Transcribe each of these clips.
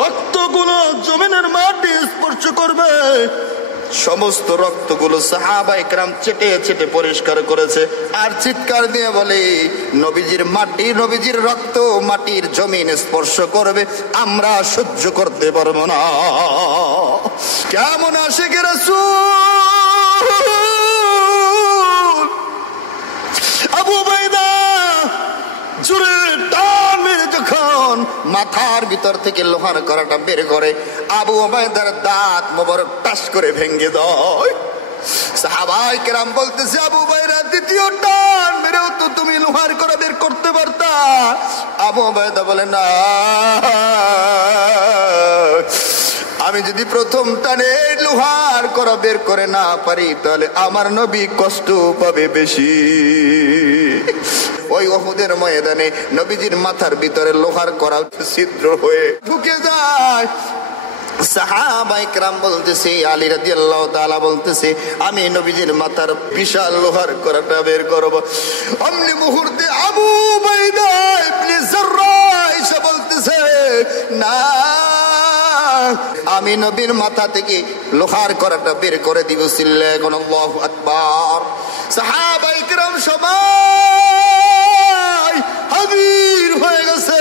রক্তগুলো জমিনের মাটি স্পর্শ করবে। সমস্ত রক্তগুলো সাহাবায়ে কেরাম চেটে চেটে পরিষ্কার করেছে আর চিৎকার দিয়ে বলে, নবীজির মাটি, নবীজির রক্ত মাটির জমিন স্পর্শ করবে, আমরা সহ্য করতে পারবো না। কেমন আশিকে রাসূল আবু উবাইদা জোরে টান মেরে যখন মাথার ভিতর থেকে লোহার কড়াটা বের করে, আবু উবাইদার দাঁত মোবারক টাস করে ভেঙে দেয়। সাহাবায়ে কেরাম বলতেছে, আবু উবাইদা দ্বিতীয় টান মেরেও তো তুমি লোহার কড়া বের করতে পারতা। আবু উবাইদা বলে, না, আমি যদি প্রথম টানে লোহার কড়া বের করে না পারি তাহলে আমার নবী কষ্ট পাবে বেশি। ওই উহুদের ময়দানে নবীজির মাথার ভিতরে লোহার কড়া ছিদ্র হয়ে ঢুকে যায়। সাহাবায়ে কেরাম বলতেছে, আলী রাদিয়াল্লাহু তাআলা বলতেছে, আমি নবীজির মাথার বিশাল লোহার কড়াটা বের করব। অমনি মুহূর্তে আবু উবাইদা ইবনে জাররাহ এসে বলতেছে, না, আমি নবীর মাথা থেকে লোহার কড়াটা বের করে দিব। চিল্লায়ে কোন আল্লাহু আকবার। সাহাবায়ে কেরাম সবাই হাজির হয়ে গেছে,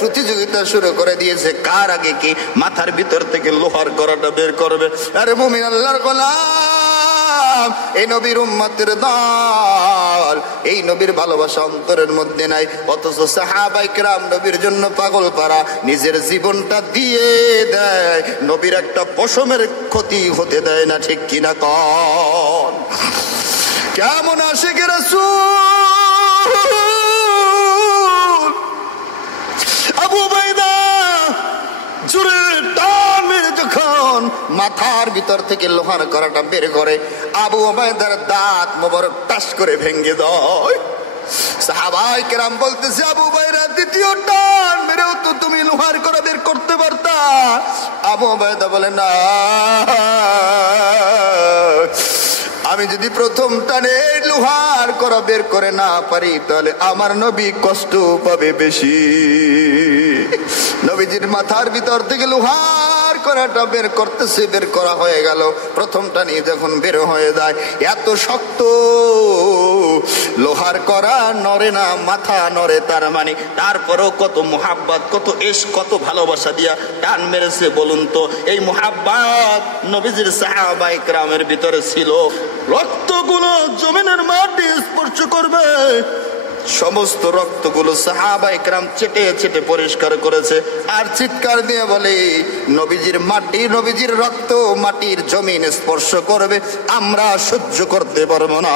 প্রতিযোগিতা শুরু করে দিয়েছে, কার আগে কি মাথার ভিতর থেকে লোহার কড়াটা বের করবে। আরে মুমিন আল্লাহর গোলাম, এই নবীর উম্মতের দল, এই নবীর ভালোবাসা অন্তরের মধ্যে নাই, অথচ সাহাবায়ে কেরাম নবীর জন্য পাগল পারা, নিজের জীবনটা দিয়ে দেয়, নবীর একটা পশমের ক্ষতি হতে দেয় না। ঠিক কিনা কন? কেমন আশিকে রাসূল আবু উবাইদা জোরে টান মেরে যখন মাথার ভিতর থেকে লোহার কড়াটা বের করে, আবু উবাইদার দাঁত মোবারক টাস করে ভেঙে দেয়। সাহাবায়ে কেরাম বলতেছে, আবু উবাইদা দ্বিতীয় টান মেরেও তো তুমি লোহার কড়া বের করতে পারতা। আবু উবাইদা বলে, না, আমি যদি প্রথম টানে লোহার কড়া বের করে না পারি তাহলে আমার নবী কষ্ট পাবে বেশি। নবীজির মাথার ভিতর থেকে লোহার কড়াটা বের করতেছে, বের করা হয়ে গেল। প্রথম টানে যখন বের হয়ে যায়, এত শক্ত লোহার কড়া নড়ে না, মাথা নড়ে। তার মানে তারপরেও কত মুহাব্বত, কত ইশক, কত ভালোবাসা দিয়া টান মেরেছে বলুন তো। এই মুহাব্বত নবীজির সাহাবায়ে কেরামের ভিতরে ছিল। রক্তগুলো জমিনের মাটি স্পর্শ করবে। সমস্ত রক্তগুলো সাহাবায়ে কেরাম চেটে চেটে পরিষ্কার করেছে আর চিৎকার দিয়ে বলে, নবীজির মাটি, নবীজির রক্ত মাটির জমিন স্পর্শ করবে, আমরা সহ্য করতে পারবো না।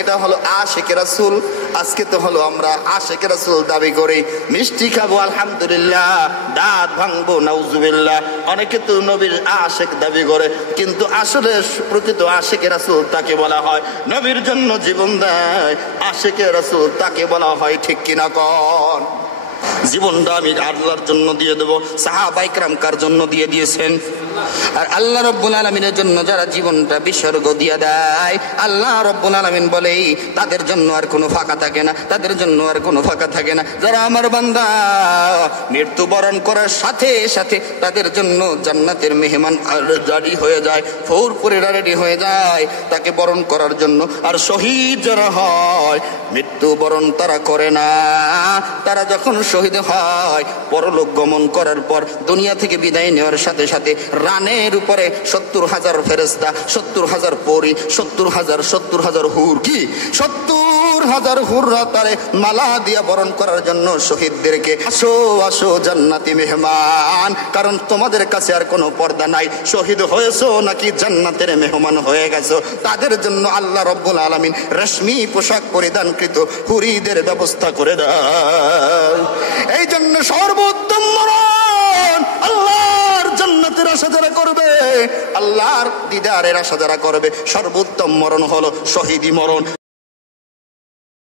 এটা হলো আশিকে রাসূল। আজকে তো হলো আমরা আশিকে রাসূল দাবি করি, মিষ্টি খাবো আলহামদুলিল্লাহ, দাঁত ভাঙবো নাউজুবিল্লাহ। অনেকে তো নবীর আশিক দাবি করে, কিন্তু আসলে প্রকৃত আশিকে রাসূল তাকে বলা হয় নবীর জন্য জীবন দেয়। আশিকে রাসূল তাকে বলা হয়। ঠিক কিনা কন? জীবনটা আমি আল্লাহর জন্য দিয়ে দেবো। সাহাবায়ে কেরাম কার জন্য দিয়ে দিয়েছেন? আর আল্লাহ রাব্বুল আলামিনের জন্য যারা জীবনটা বিসর্গ দিয়ে দেয়, আল্লাহ রাব্বুল আলামিন বলে তাদের জন্য আর কোনো ফাঁকা থাকে না, তাদের জন্য আর কোনো ফাঁকা থাকে না। যারা আমার বান্দা মৃত্যুবরণ করার সাথে সাথে তাদের জন্য জান্নাতের মেহমান রেডি হয়ে যায়, ফৌরপুরেরা রেডি হয়ে যায় তাকে বরণ করার জন্য। আর শহীদ যারা হয়, মৃত্যুবরণ তারা করে না, তারা যখন শহীদ হয়, পরলোক গমন করার পর দুনিয়া থেকে বিদায় নেওয়ার সাথে সাথে রানের উপরে 70,000 ফেরেশতা, 70,000 পরী, 70,000 হুর, কি 70,000 হুররা তারে মালা দিয়ে বরণ করার জন্য শহীদদেরকে, আসো আসো জান্নাতি মেহমান, কারণ তোমাদের কাছে আর কোনো পর্দা নাই, শহীদ হয়েছো নাকি জান্নাতের মেহমান হয়ে গেছো। তাদের জন্য আল্লাহ রাব্বুল আলামিন রেশমি পোশাক পরিধানকৃত হুরিদের ব্যবস্থা করে দেয়। এই জন্য সর্বোত্তম মরণ, আল্লাহর জান্নাতের আশা যারা করবে, আল্লাহর দিদারের আশা যারা করবে, সর্বোত্তম মরণ হলো শহীদি মরণ।